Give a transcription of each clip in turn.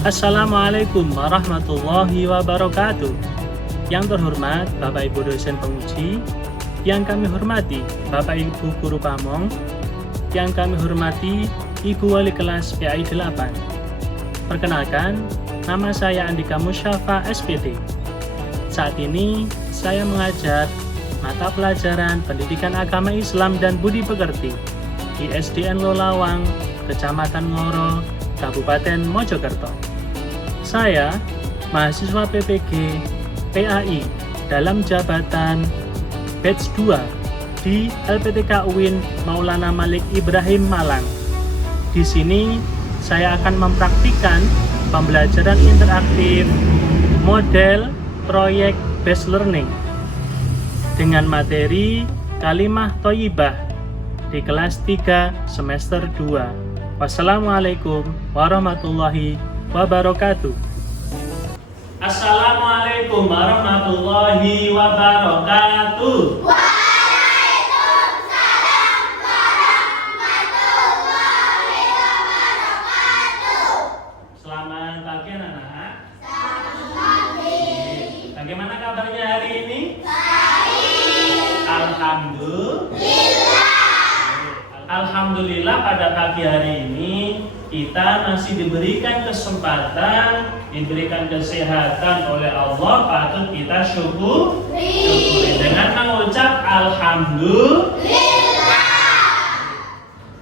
Assalamualaikum warahmatullahi wabarakatuh. Yang terhormat Bapak Ibu dosen penguji, yang kami hormati Bapak Ibu guru pamong, yang kami hormati Ibu Wali kelas PAI 8. Perkenalkan, nama saya Andika Musyafa SPT. Saat ini saya mengajar mata pelajaran Pendidikan Agama Islam dan Budi Pekerti di SDN Lolawang, Kecamatan Ngoro, Kabupaten Mojokerto. Saya mahasiswa PPG PAI dalam jabatan batch 2 di LPTK UIN Maulana Malik Ibrahim Malang. Di sini saya akan mempraktikkan pembelajaran interaktif model proyek based learning dengan materi Kalimah Thayyibah di kelas 3 semester 2. Wassalamualaikum warahmatullahi wabarakatuh. Assalamualaikum warahmatullahi wabarakatuh. Waalaikumsalam warahmatullahi wabarakatuh. Selamat pagi anak-anak. Selamat pagi. Bagaimana kabarnya hari ini? Baik. Alhamdulillah pada pagi hari ini kita masih diberikan kesempatan, diberikan kesehatan oleh Allah, patut kita syukuri dengan mengucap Alhamdulillah.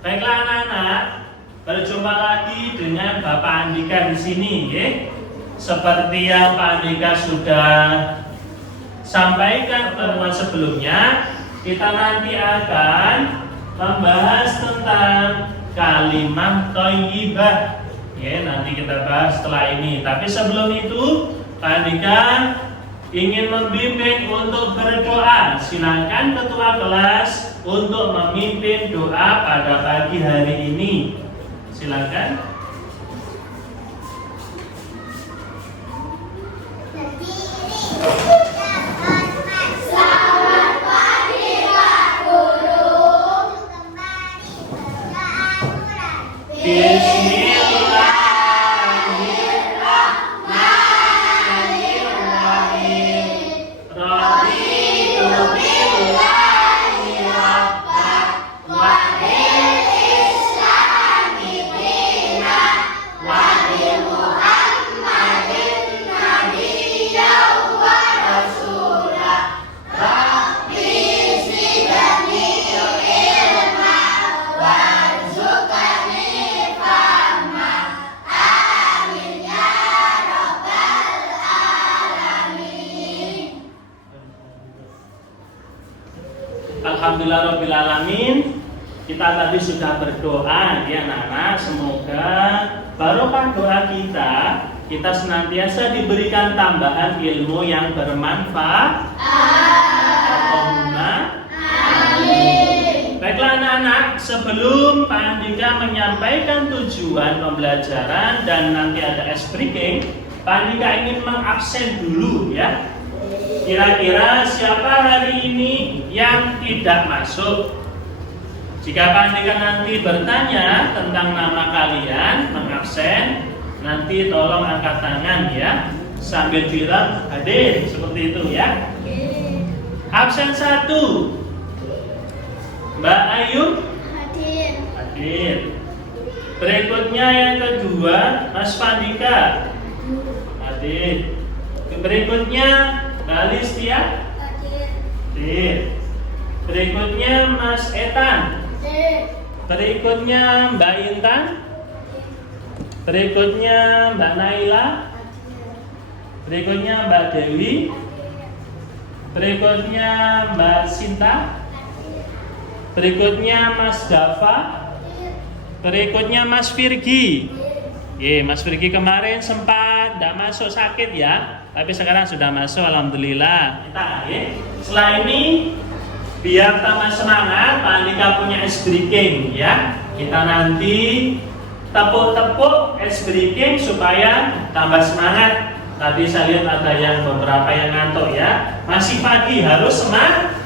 Baiklah anak-anak, berjumpa lagi dengan Bapak Andika di sini, ya. Seperti yang Pak Andika sudah sampaikan pertemuan sebelumnya, kita nanti akan membahas tentang Kalimah Thayyibah. Ya, nanti kita bahas setelah ini. Tapi sebelum itu, Pak Andika ingin membimbing untuk berdoa. Silakan ketua kelas untuk memimpin doa pada pagi hari ini. Silakan. Selamat pagi Pak Guru. Bismillahirrahmanirrahim. Raditu billahi rabban wa bil islami dinan wa bi Muhammadin nabiyyan wa rasulah. Rabbi zidni ilma warzuqni fahma. Amin ya rabbal alamin. Alhamdulillah rabbil alamin. Kita tadi sudah berdoa ya anak-anak, semoga barokah doa kita senantiasa diberikan tambahan ilmu yang bermanfaat. Allahumma amin. Baiklah anak-anak, sebelum Pak Andika menyampaikan tujuan pembelajaran dan nanti ada ice breaking, Pak Andika ingin mengabsen dulu ya. Kira-kira siapa hari ini yang tidak masuk? Jika Pak Andika nanti bertanya tentang nama kalian, mengabsen, nanti tolong angkat tangan ya, sambil bilang hadir, seperti itu ya. Absen 1, Mbak Ayu Hadir. hadir. Berikutnya yang kedua, Mas Pandika hadir. Berikutnya Mbak Listia Hadir. hadir. Berikutnya Mas Etan. Hadir. Berikutnya Mbak Intan. Berikutnya Mbak Naila. Berikutnya Mbak Dewi. Berikutnya Mbak Sinta. Berikutnya Mas Dava. Berikutnya Mas Virgi. Mas Virgi kemarin sempat tidak masuk, sakit ya, tapi sekarang sudah masuk, alhamdulillah. Kita setelah ini biar tambah semangat, Pak Andika punya ice breaking ya. Kita nanti tepuk-tepuk ice breaking supaya tambah semangat. Tadi saya lihat ada yang beberapa yang ngantuk ya. Masih pagi, harus semangat.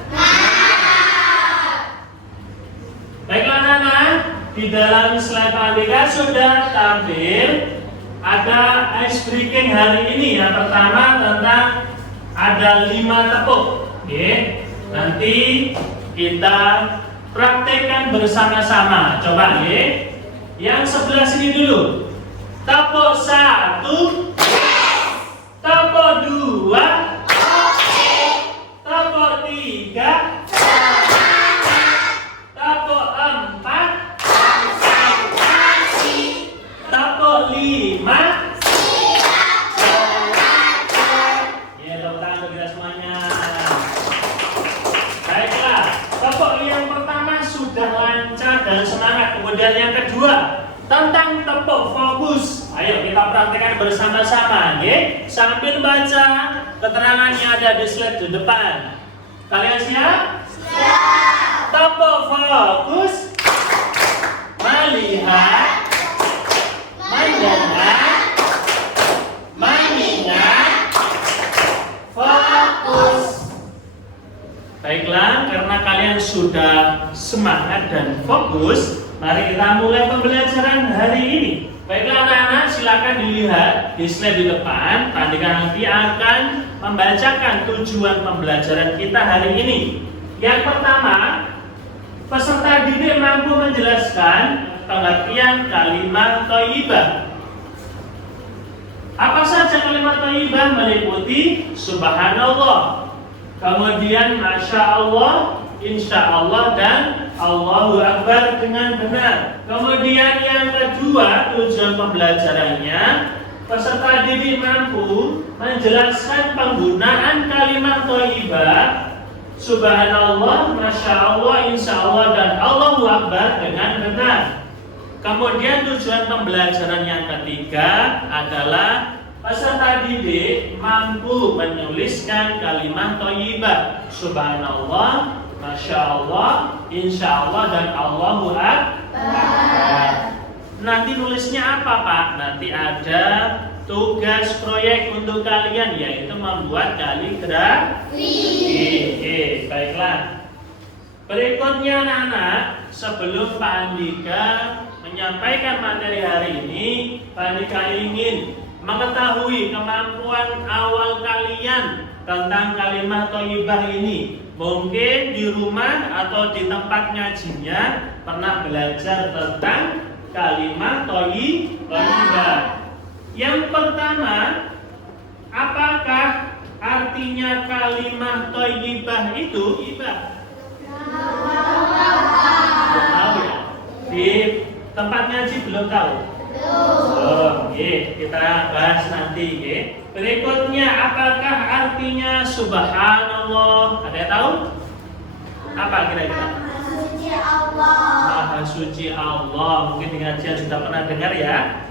Baiklah anak-anak, di dalam slide Pak Andika sudah tampil ada ice breaking hari ini. Yang pertama tentang ada 5 tepuk. Oke. Nanti kita praktekkan bersama-sama. Coba ya. Yang sebelah sini dulu. Tepuk 1, tepuk 2, tepuk 3, tepuk 4, tepuk 5. Ya, tepuk tangan untuk kita semuanya. Baiklah, tepuk yang pertama sudah lancar dan semangat. Kemudian yang kedua tentang tepuk fokus. Ayo kita praktekkan bersama-sama, ya. Sambil baca keterangannya ada di slide di depan. Kalian siap? Siap. Tepuk fokus. Melihat, mendengar, mengingat, fokus. Baiklah, karena kalian sudah semangat dan fokus, mari kita mulai pembelajaran hari ini. Baiklah anak-anak, silakan dilihat di slide di depan. Tandika nanti akan membacakan tujuan pembelajaran kita hari ini. Yang pertama, peserta didik mampu menjelaskan pengertian kalimat thayyibah. Apa saja kalimat thayyibah? Meliputi subhanallah, kemudian masya Allah, insya Allah, dan Allahu Akbar dengan benar. Kemudian yang kedua, tujuan pembelajarannya, peserta didik mampu menjelaskan penggunaan kalimat thayyibah subhanallah, masya Allah, insya Allah, dan Allahu Akbar dengan benar. Kemudian tujuan pembelajaran yang ketiga adalah peserta didik mampu menuliskan kalimat thayyibah subhanallah, masya Allah, insya Allah, dan Allahu Akbar. Nanti nulisnya apa Pak? Nanti ada tugas proyek untuk kalian, yaitu membuat kaligrafi. Baiklah. Berikutnya anak-anak, sebelum Pak Andika menyampaikan materi hari ini, Pak Andika ingin mengetahui kemampuan awal kalian tentang kalimat thayyibah ini. Mungkin di rumah atau di tempat ngajinya pernah belajar tentang kalimat thayyibah. Yang pertama, apakah artinya kalimat thayyibah itu? Ibah. Belum tahu ya? Di tempat ngaji belum tahu? Kita bahas nanti. Berikutnya, apakah artinya subhanallah? Ada yang tahu? Apa kira-kira? Maha suci Allah. Maha suci Allah. Mungkin di ngajian sudah pernah dengar ya.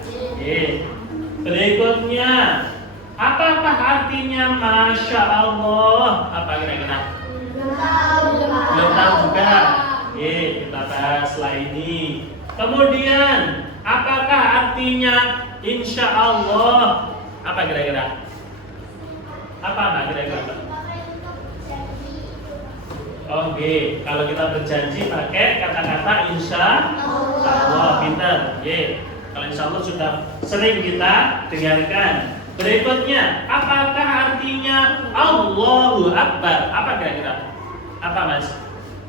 Berikutnya, apakah artinya masya Allah? Apa kira-kira? Belum tahu juga. Kita bahas setelah ini. Kemudian, apakah artinya insya Allah? Apa kira-kira? Apa kira-kira? Oke, kalau kita berjanji pakai kata-kata insya Allah, pintar. Kalau insya Allah sudah sering kita dengarkan. Berikutnya, apakah artinya Allahu Akbar? Apa kira-kira? Apa Mas?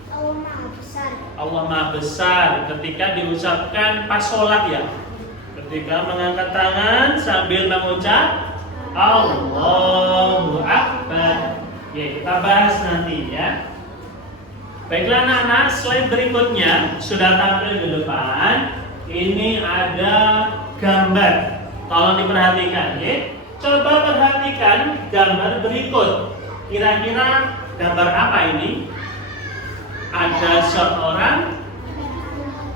Allah Maha Besar. Allah Maha Besar ketika diucapkan pas sholat ya. Ketika mengangkat tangan sambil mengucap Allahu Akbar. Kita bahas nanti ya. Baiklah anak-anak, slide berikutnya sudah tampil di depan. Ini ada gambar. Tolong diperhatikan ya. Coba perhatikan gambar berikut. Kira-kira gambar apa ini? Ada seorang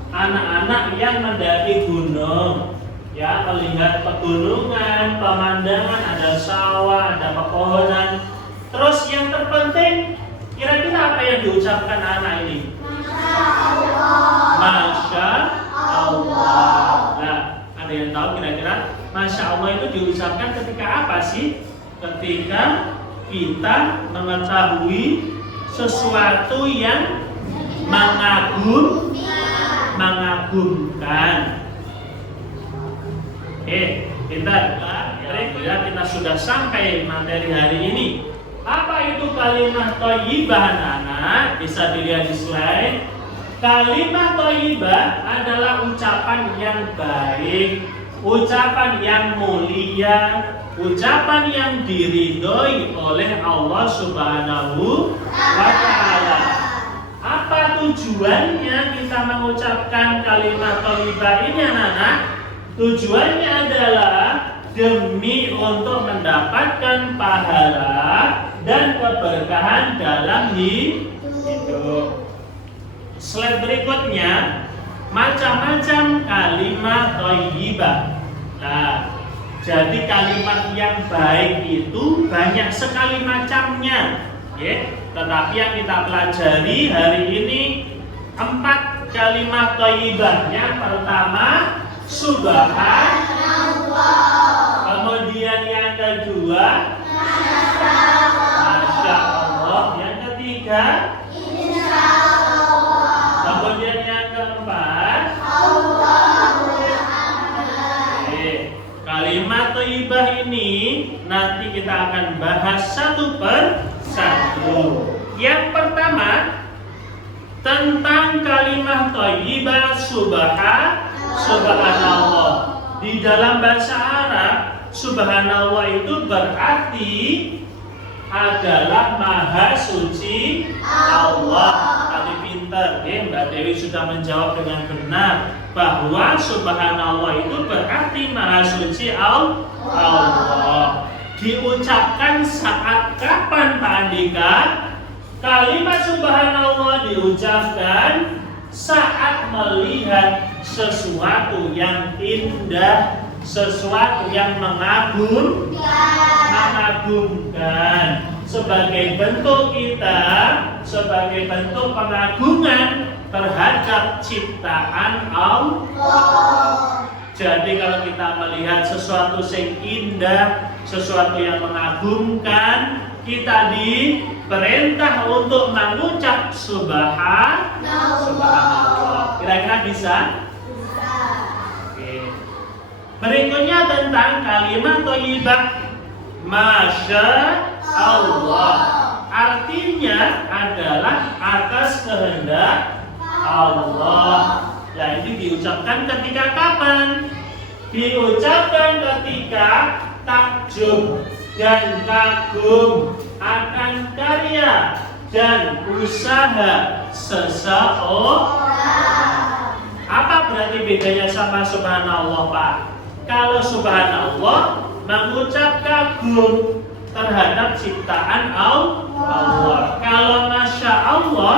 anak-anak yang mendaki gunung. Ya, melihat pegunungan, pemandangan, ada sawah, ada pepohonan. Terus yang terpenting, kira-kira apa yang diucapkan anak ini? Masya Allah. Masya Allah. Nah, ada yang tahu kira-kira Masya Allah itu diucapkan ketika apa sih? Ketika kita mengetahui sesuatu yang mengagumkan. Pintar. Ya, kita sudah sampai materi hari ini. Apa itu kalimat thayyibah, anak-anak? Bisa dilihat di slide. Kalimat thayyibah adalah ucapan yang baik, ucapan yang mulia, ucapan yang diridhoi oleh Allah Subhanahu wa Ta'ala. Apa tujuannya kita mengucapkan kalimat thayyibah ini, anak-anak? Tujuannya adalah demi untuk mendapatkan pahala dan keberkahan dalam hidup. Slide berikutnya, macam-macam kalimat thayyibah. Nah, jadi kalimat yang baik itu banyak sekali macamnya, ya. Tetapi yang kita pelajari hari ini 4 kalimat thayyibah. Yang pertama, subhanallah. Kemudian yang kedua, masya Allah. Yang ketiga, kemudian yang keempat, kalimat thayyibah ini nanti kita akan bahas satu per satu. Yang pertama, tentang kalimat thayyibah subhanallah. Di dalam bahasa Arab, subhanallah itu berarti adalah maha suci Allah. Tadi pintar, Mbak Dewi sudah menjawab dengan benar bahwa subhanallah itu berarti maha suci Allah. Diucapkan saat kapan, Pak Andika? Kalimat subhanallah diucapkan saat melihat sesuatu yang indah, sesuatu yang mengagumkan, sebagai bentuk kita, sebagai bentuk pengagungan terhadap ciptaan Allah. Jadi kalau kita melihat sesuatu yang indah, sesuatu yang mengagumkan, kita diperintah untuk mengucap subhanallah. Kira-kira bisa? Oke. Berikutnya tentang kalimat thayyibah masya Allah. Artinya adalah atas kehendak Allah. Nah, ini diucapkan ketika kapan? Diucapkan ketika takjub dan kagum akan karya dan usaha seseorang. Apa berarti bedanya sama subhanallah, Pak? Kalau subhanallah mengucap kagum terhadap ciptaan Allah. Kalau masya Allah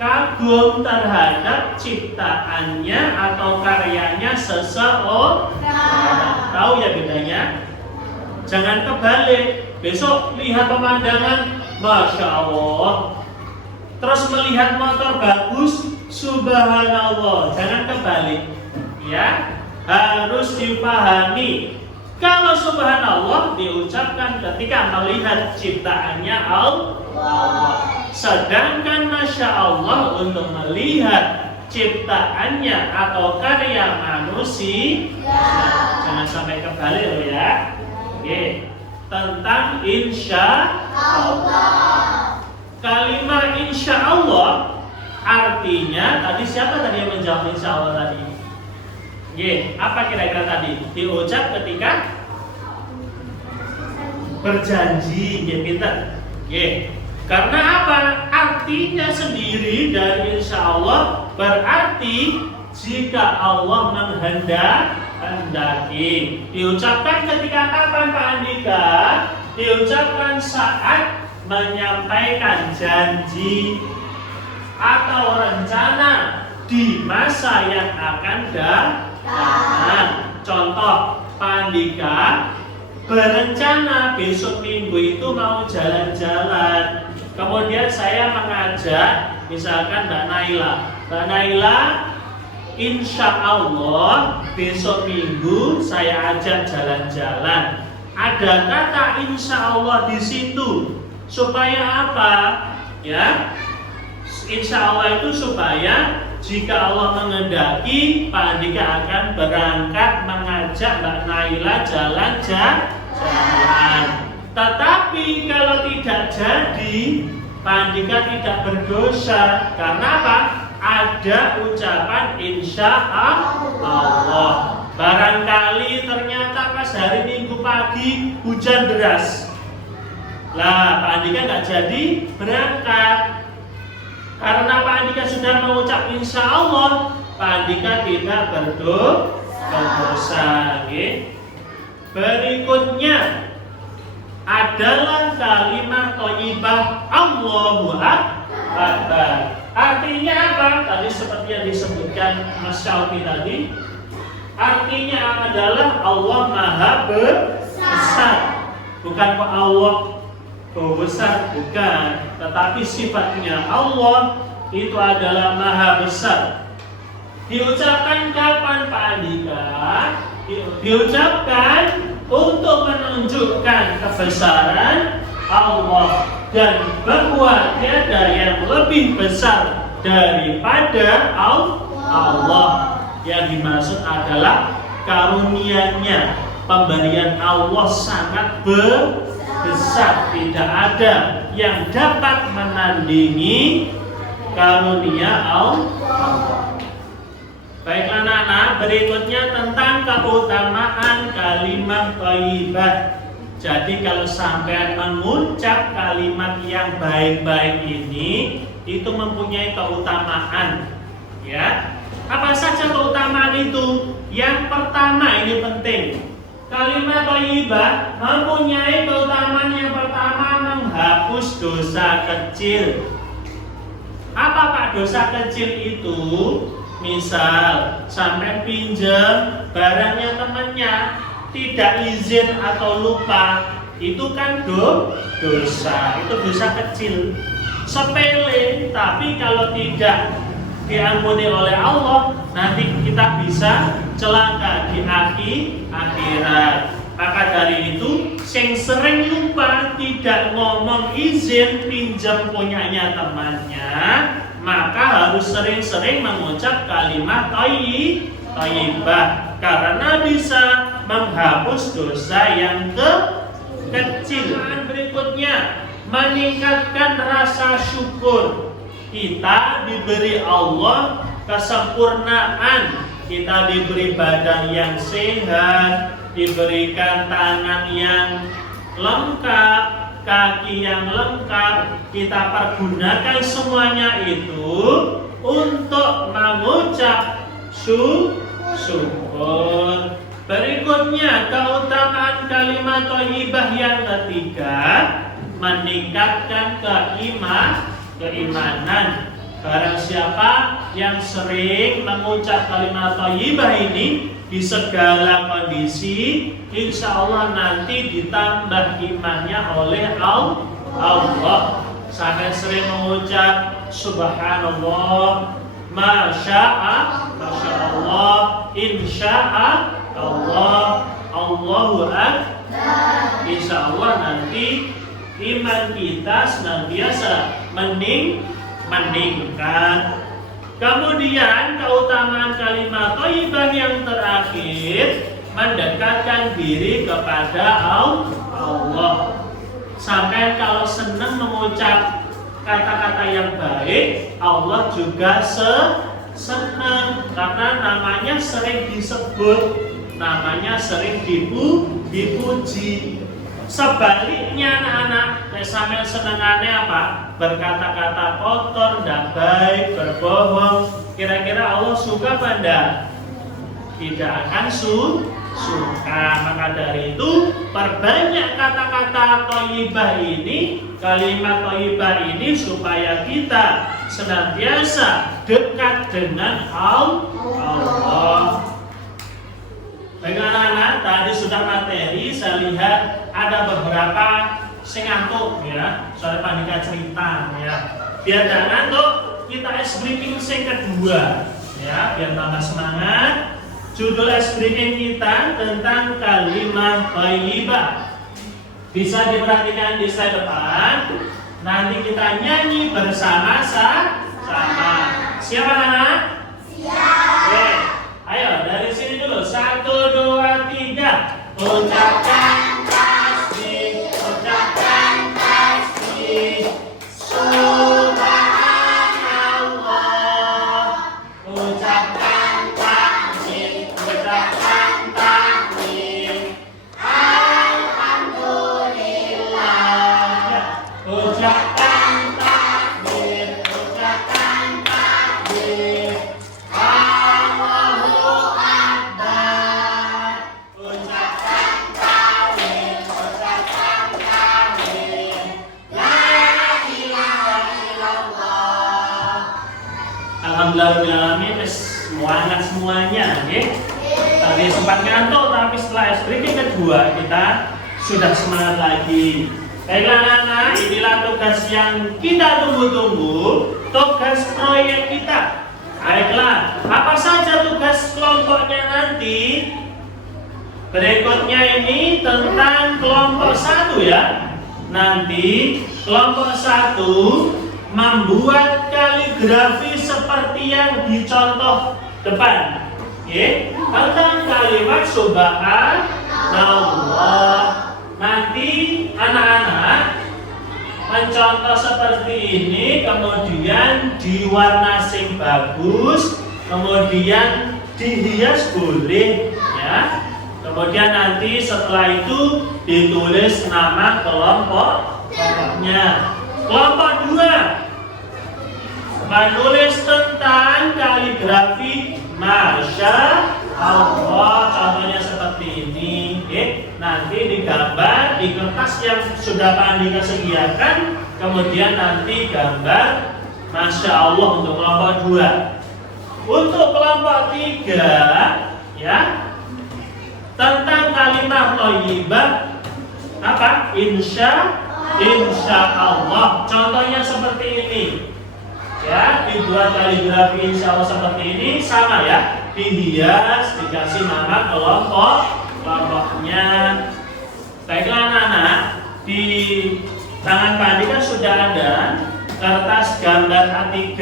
kagum terhadap ciptaannya atau karyanya seseorang. Tahu ya bedanya? Jangan kebalik. Besok lihat pemandangan, masya Allah. Terus melihat motor bagus, subhanallah. Jangan kebalik. Ya, harus dipahami. Kalau subhanallah diucapkan ketika melihat ciptaannya Allah. Sedangkan masya Allah untuk melihat ciptaannya atau karya manusia. Jangan sampai kebalik loh ya. Oke. Tentang insya Allah. Kalimat insya Allah artinya tadi siapa tadi yang menjawab insya Allah tadi? Apa kira-kira tadi? Diucap ketika berjanji, pintar. Karena apa? Artinya sendiri dari insya Allah berarti jika Allah menghendaki. Diucapkan ketika kapan, Pak Andika? Diucapkan saat menyampaikan janji atau rencana di masa yang akan datang. Contoh, Pak Andika berencana besok minggu itu mau jalan-jalan. Kemudian saya mengajak misalkan Mbak Naila, insya Allah besok minggu saya ajak jalan-jalan. Ada kata insya Allah di situ supaya apa? Ya, insya Allah itu supaya jika Allah mengendaki, Pak Andika akan berangkat mengajak Mbak Naila jalan-jalan. Tetapi kalau tidak jadi, Pak Andika tidak berdosa. Karena apa? Ada ucapan insya Allah. Barangkali ternyata pas hari Minggu pagi hujan deras. Lah, Pak Andika nggak jadi berangkat. Karena Pak Andika sudah mengucap insya Allah, Pak Andika tidak berdosa. Okay. Berikutnya adalah kalimat thayyibah Allahu Akbar. Artinya apa? Tadi seperti yang disebutkan Mas Syauki tadi. Artinya adalah Allah Maha Besar. Bukan kok Allah besar, bukan. Tetapi sifatnya Allah itu adalah Maha Besar. Diucapkan kapan, Pak Andika? Diucapkan untuk menunjukkan kebesaran Allah dan bahwa tiada yang lebih besar daripada Allah. Yang dimaksud adalah karunia-Nya, pemberian Allah sangat besar, tidak ada yang dapat menandingi karunia Allah. Baiklah anak-anak, berikutnya tentang keutamaan kalimat thayyibah. Jadi kalau sampai mengucap kalimat yang baik-baik ini, itu mempunyai keutamaan. Ya, apa saja keutamaan itu? Yang pertama, ini penting. Kalimat thayyibah mempunyai keutamaan yang pertama, menghapus dosa kecil. Apa Pak dosa kecil itu? Misal sampai pinjam barangnya temannya, tidak izin atau lupa, itu kan dosa. Itu dosa kecil, sepele. Tapi kalau tidak diampuni oleh Allah, nanti kita bisa celaka di akhirat. Maka dari itu, yang sering lupa tidak ngomong izin pinjam punyanya temannya, maka harus sering-sering mengucap kalimat thayyibah, karena bisa menghapus dosa yang kecil. Berikutnya, meningkatkan rasa syukur. Kita diberi Allah kesempurnaan, kita diberi badan yang sehat, diberikan tangan yang lengkap, kaki yang lengkap. Kita pergunakan semuanya itu untuk mengucap syukur. Berikutnya, keutamaan kalimat thayyibah yang ketiga, meningkatkan keimanan. Barang siapa yang sering mengucap kalimat thayyibah ini di segala kondisi, insya Allah nanti ditambah imannya oleh Allah. Sampai sering mengucap subhanallah, masya Allah, insya Allah, Allahu Akbar. Insya Allah nanti iman kita senantiasa meningkat. Kemudian keutamaan kalimat thayyibah yang terakhir, mendekatkan diri kepada Allah. Sampai kalau senang mengucap kata-kata yang baik, Allah juga senang, karena namanya sering disebut, namanya sering dipuji. Sebaliknya anak-anak, sampai senengannya apa? Berkata-kata kotor, tidak baik, berbohong. Kira-kira Allah suka apa enggak? Tidak akan suka. Maka dari itu, perbanyak kata-kata thayyibah ini, kalimat thayyibah ini, supaya kita senantiasa dekat dengan Allah. Baik anak-anak, tadi sudah materi, saya lihat ada beberapa sing ngantuk ya. Soalnya Pak Andika cerita ya. Biar jangan ngantuk, kita ice briefing sing kedua ya, biar tambah semangat. Judul ice briefing kita tentang kalimat thayyibah. Bisa diperhatikan di slide depan. Nanti kita nyanyi bersama-sama. Siapa anak? Ayo dari sini dulu. 1, 2, 3. Ucapkan tasbih, ucapkan tasbih. Subhanallah. Ucapkan takbir, ucapkan takbir. Alhamdulillah. Ucapkan takbir, ucapkan takbir. Allahu Akbar. Ucapkan takbir, ucapkan takbir. La ilaha illallah. Alhamdulillah, semangat semuanya, nggih. Tadi sempat ngantuk, tapi setelah ice breaking kedua kita sudah semangat lagi. Baiklah anak-anak, inilah tugas yang kita tunggu-tunggu, tugas proyek kita. Baiklah, apa saja tugas kelompoknya nanti? Berikutnya ini tentang kelompok 1 ya. Nanti kelompok 1 membuat kaligrafi seperti yang di contoh depan. Oke, tentang kalimat subhanallah. Nanti anak-anak mencontoh seperti ini, kemudian diwarna sing bagus, kemudian dihias boleh ya. Kemudian nanti setelah itu ditulis nama kelompoknya. Kelompok 2 menulis tentang kaligrafi Masya Allah, contohnya seperti ini. Nanti digambar di kertas yang sudah Pak Andika sediakan, kemudian nanti gambar Masya Allah untuk kelompok 2. Untuk kelompok 3 ya, tentang kalimat thayyibah apa? Insya Allah. Contohnya seperti ini. Ya, dibuat kaligrafi insya Allah seperti ini, sama ya, dihias, dikasih nama kelompoknya. Baiklah anak-anak, di tangan Pak Andika sudah ada kertas gambar A3.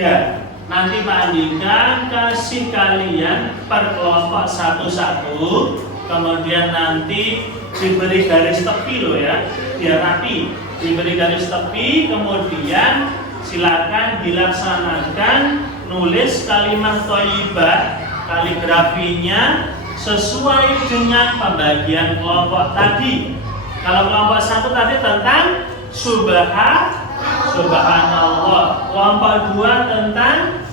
Nanti Pak Andika kasih kalian per kelompok satu-satu, kemudian nanti diberi garis tepi loh ya, biar rapi. Diberi garis tepi, kemudian silakan dilaksanakan nulis kalimat thayyibah, kaligrafinya sesuai dengan pembagian kelompok tadi. Kalau kelompok 1 tadi tentang subhanallah, kelompok 2 tentang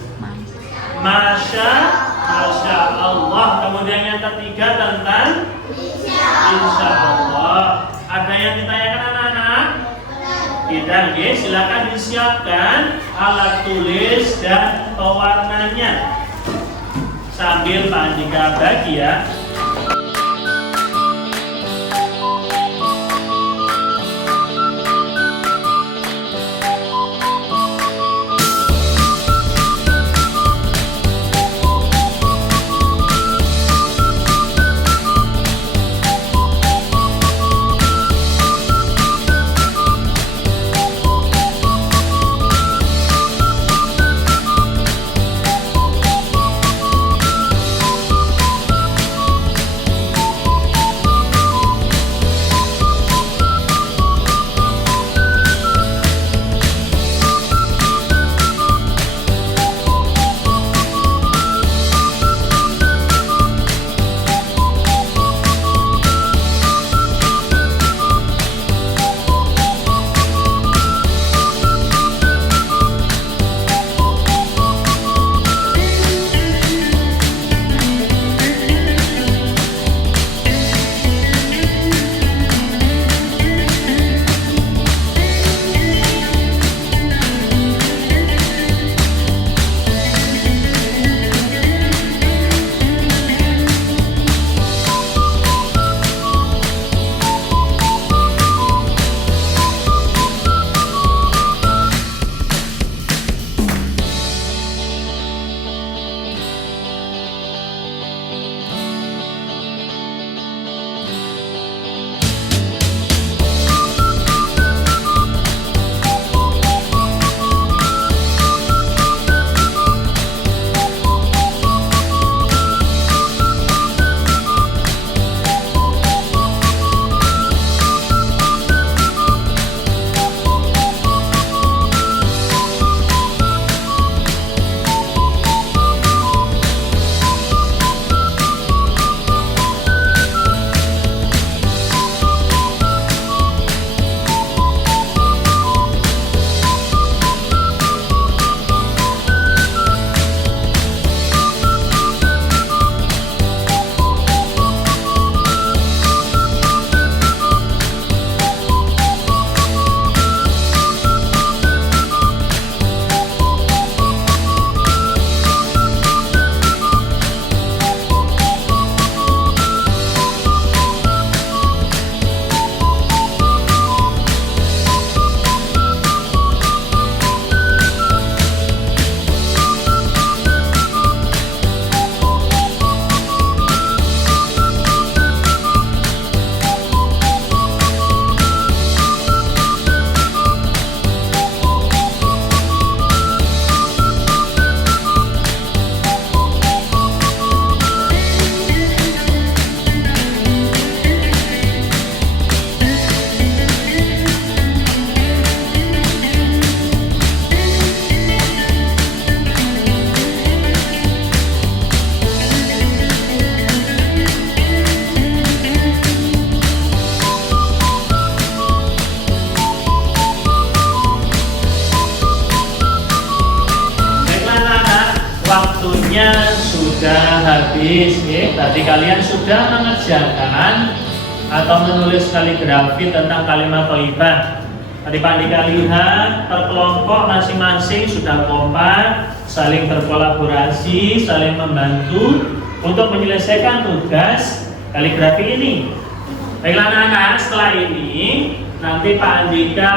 Masya Allah, kemudian yang ketiga tentang Insya Allah. Ada yang ditanyakan anak-anak? Tidak, silakan disiapkan alat tulis dan pewarnanya sambil Pak Andika bagi ya. habis ya. Tadi kalian sudah mengerjakan atau menulis kaligrafi tentang kalimat thayyibah. Tadi Pak Andika lihat per kelompok masing-masing sudah kompak, saling berkolaborasi, saling membantu untuk menyelesaikan tugas kaligrafi ini. Baiklah anak-anak, setelah ini nanti Pak Andika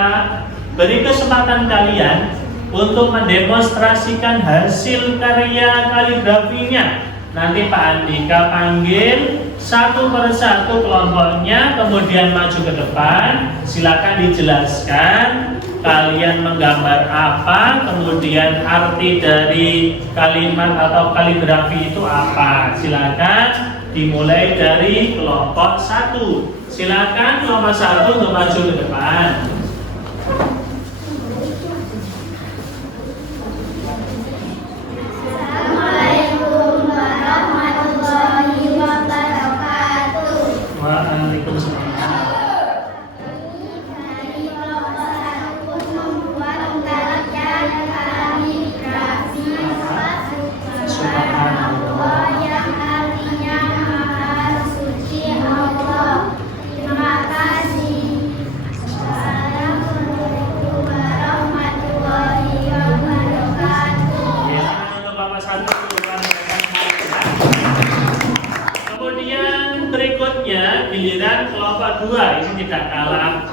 beri kesempatan kalian untuk mendemonstrasikan hasil karya kaligrafinya. Nanti Pak Andika panggil satu persatu kelompoknya, kemudian maju ke depan. Silakan dijelaskan kalian menggambar apa, kemudian arti dari kalimat atau kaligrafi itu apa. Silakan dimulai dari kelompok 1. Silakan kelompok 1 untuk maju ke depan. Kemudian berikutnya giliran kelompok 2, ini tidak kalah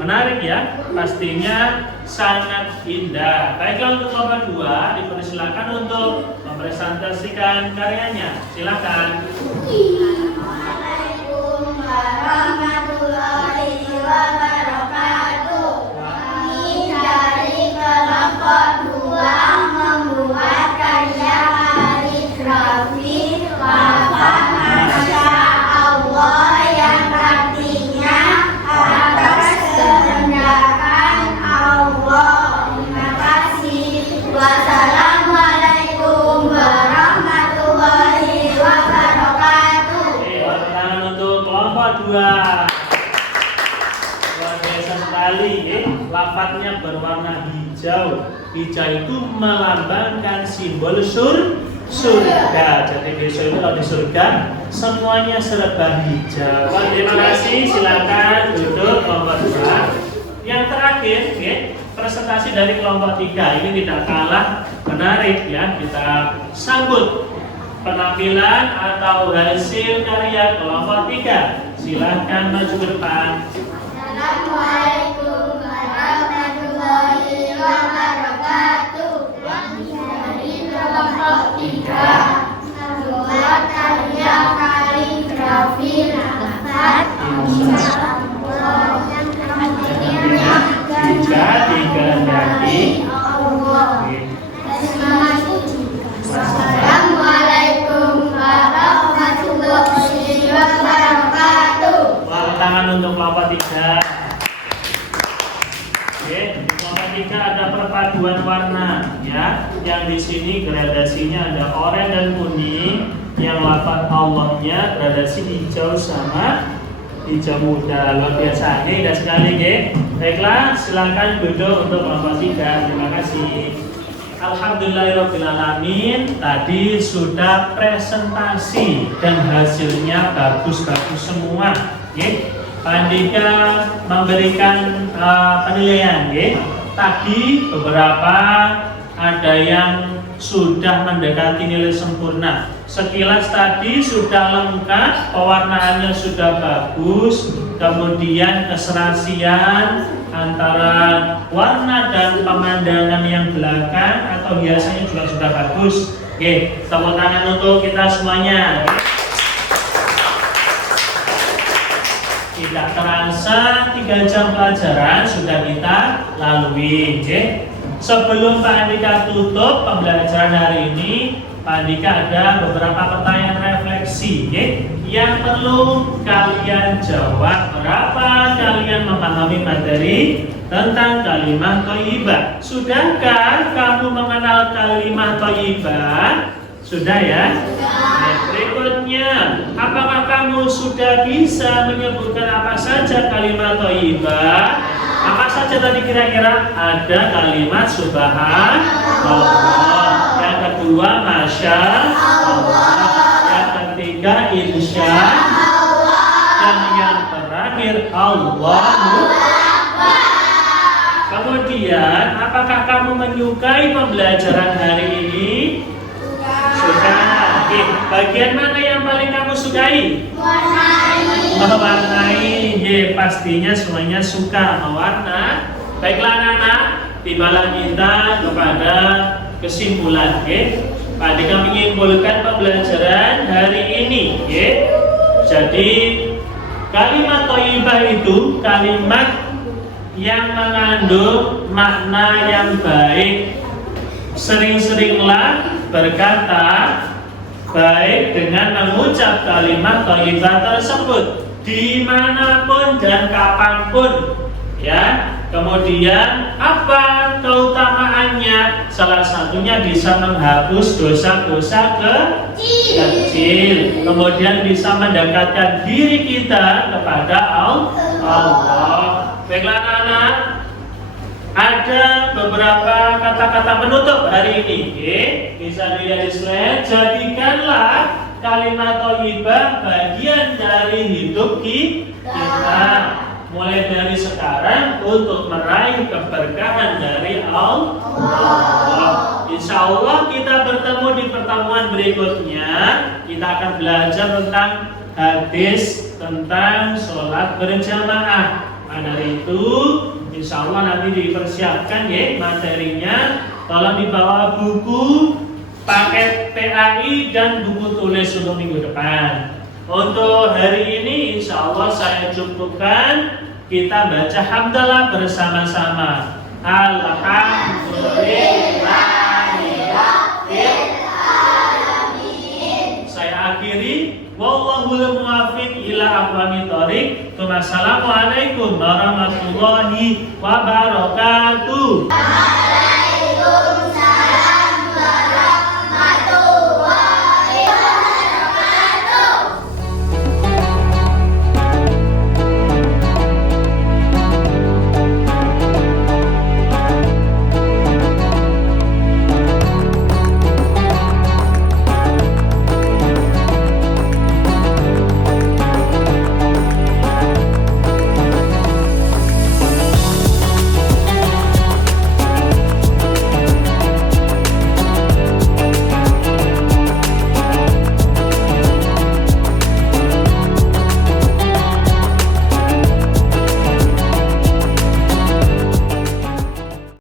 menarik ya, pastinya sangat indah. Baiklah untuk kelompok 2 dipersilakan untuk mempresentasikan karyanya. Silakan. Assalamualaikum warahmatullahi wabarakatuh. Kami dari kelompok 2 membuat karya kaligrafi lafaz Masya Allah yang artinya atas kehendakan Allah. Terima kasih. Wassalamualaikum warahmatullahi wabarakatuh. Tangan untuk kelompok 2. Luar biasa sekali, lafadznya berwarna hijau. Hijau itu melambangkan simbol surga. Jadi besok itu kalau di surga semuanya serba hijau. Terima kasih. Silakan duduk kelompok 2. Yang terakhir, presentasi dari kelompok 3 ini tidak kalah menarik ya. Kita sambut penampilan atau hasil karya kelompok 3. Silahkan maju ke depan. Assalamualaikum warahmatullahi wabarakatuh. Dari kelompok 3 membuat karya kaligrafi lafaz Insya Allah yang artinya Jika dikehendaki Allah. Terima kasih. Assalamualaikum warahmatullahi wabarakatuh. tangan untuk kelompok 3. Oke, di kelompok 3 ada perpaduan warna ya. Yang di sini gradasinya ada oranye dan kuning. Yang lafaz Allahnya gradasi hijau sama hijau muda. Luar biasa, ini indah sekali ya. Baiklah, silakan duduk untuk kelompok 3. Terima kasih. Alhamdulillahirrahmanirrahim. Tadi sudah presentasi dan hasilnya bagus-bagus semua. Pak Andika memberikan penilaian. Tadi beberapa ada yang sudah mendekati nilai sempurna. Sekilas tadi sudah lengkap, pewarnaannya sudah bagus, kemudian keserasian antara warna dan pemandangan yang belakang atau hiasannya juga sudah bagus. Oke, tepuk tangan untuk kita semuanya. Tidak terasa 3 jam pelajaran sudah kita lalui. Sebelum Pak Andika tutup pembelajaran hari ini, Pak Andika ada beberapa pertanyaan refleksi yang perlu kalian jawab. Berapa kalian memahami materi tentang kalimat thayyibah? Sudahkah kamu mengenal kalimat thayyibah? Sudah ya? Berikutnya, apakah kamu sudah bisa menyebutkan apa saja kalimat thayyibah? Apa saja tadi kira-kira? Ada kalimat subhanallah. Yang kedua, masya Allah. Yang ketiga insya dan yang terakhir Allahu. Kemudian, apakah kamu menyukai pembelajaran hari ini? Suka. Oke, bagian mana yang paling kamu sukai? Mewarnai. Pastinya semuanya suka mewarna. Baiklah anak-anak, tibalah kita kepada kesimpulan. Pak Dika menyimpulkan pembelajaran hari ini. Jadi kalimat thayyibah itu kalimat yang mengandung makna yang baik. Sering-seringlah berkata baik dengan mengucap kalimat thayyibah tersebut dimanapun dan kapanpun, ya. Kemudian apa keutamaannya? Salah satunya bisa menghapus dosa-dosa kecil. Kemudian bisa mendekatkan diri kita kepada Allah. Baiklah anak-anak, ada beberapa kata-kata penutup hari ini. Bisa dilihat di slide. Jadikanlah kalimat thayyibah bagian dari hidup kita. Mulai dari sekarang untuk meraih keberkahan dari Allah. Insya Allah kita bertemu di pertemuan berikutnya. Kita akan belajar tentang hadis tentang sholat berjamaah. Maka dari itu, insya Allah nanti dipersiapkan ya materinya. Tolong dibawa buku, paket PAI dan buku tulis untuk minggu depan. Untuk hari ini insya Allah saya cukupkan. Kita baca hamdalah bersama-sama. Alhamdulillahirrahmanirrahim. Saya akhiri. Wallahul muwaffiq ila aqwamit thoriq. Wassalamualaikum warahmatullahi wabarakatuh.